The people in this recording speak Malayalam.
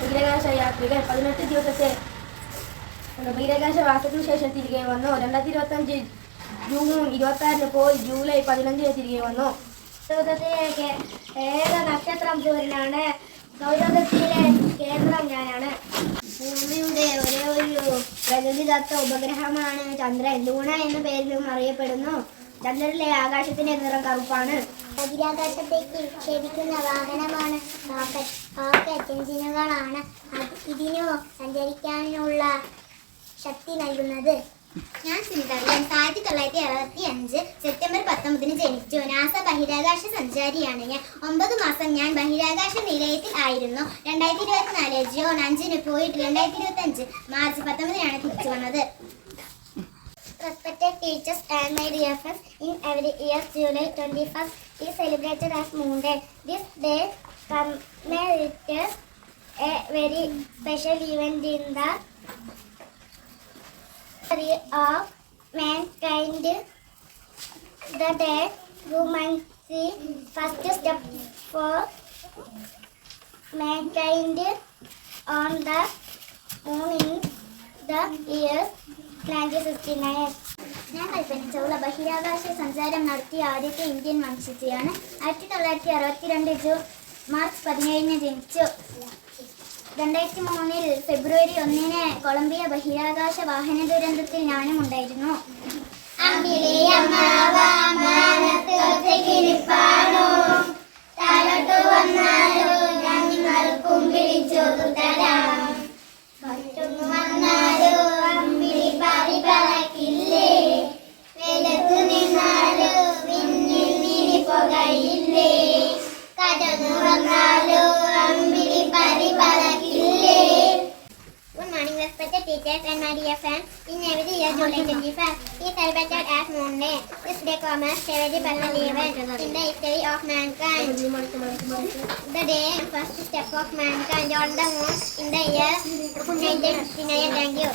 ബഹിരാകാശ യാത്രികർ 18 ദിവസത്തെ ബഹിരാകാശവാസത്തിനു ശേഷം തിരികെ വന്നു. 2025 ജൂൺ 26 പോയി ജൂലൈ 15 തിരികെ വന്നു. സൗരത്തിലെ ഏക നക്ഷത്രം സൂര്യനാണ്. സൗരത്തിലെ കേന്ദ്രം ഞാനാണ്. ഭൂമിയുടെ ഒരേ ഒരു പ്രകൃതിദത്ത ഉപഗ്രഹമാണ് ചന്ദ്രൻ. ലൂണ എന്ന പേരിലും അറിയപ്പെടുന്നു. ചന്ദ്രനിലെ ആകാശത്തിന്റെ നിറം കറുപ്പാണ്. ബഹിരാകാശത്തേക്ക് വിക്ഷേപിക്കുന്ന വാഹനമാണ് റോക്കറ്റ്. എഞ്ചിനുകളാണ് ഇതിനു സഞ്ചരിക്കാനുള്ള ശക്തി നൽകുന്നത്. ഞാൻ സ്മിത. 1965 സെപ്റ്റംബർ 19 ജനിച്ചു. നാസ ബഹിരാകാശ സഞ്ചാരിയാണ് ഞാൻ. 9 മാസം ഞാൻ ബഹിരാകാശ നിലയത്തിൽ ആയിരുന്നു. 2024 ജൂൺ 5 പോയിട്ട് 2025 മാർച്ച് 19 തിരിച്ചു വന്നത്. Respected teachers and my dear friends, in every year July 21st is celebrated as Moon Day. This day commemorates a very special event in the history of mankind. The day humanity first step for mankind on the moon in the year 1969. ഞാൻ കൽപ്പന ചൗള ബഹിരാകാശ സഞ്ചാരം നടത്തിയ ആദ്യത്തെ ഇന്ത്യൻ വംശജയാണ്. 1962 ജൂൺ മാർച്ച് 17 ജനിച്ചു. 2003 ഫെബ്രുവരി 1 കൊളംബിയ ബഹിരാകാശ വാഹന ദുരന്തത്തിൽ ഞാനും ഉണ്ടായിരുന്നു. Good morning, respected teachers and my dear friends. In every year, July 21st is celebrated as Moon Day. This day commemorates a very special event in the history of mankind. The day first step of mankind on the moon in the year 1969. Thank you.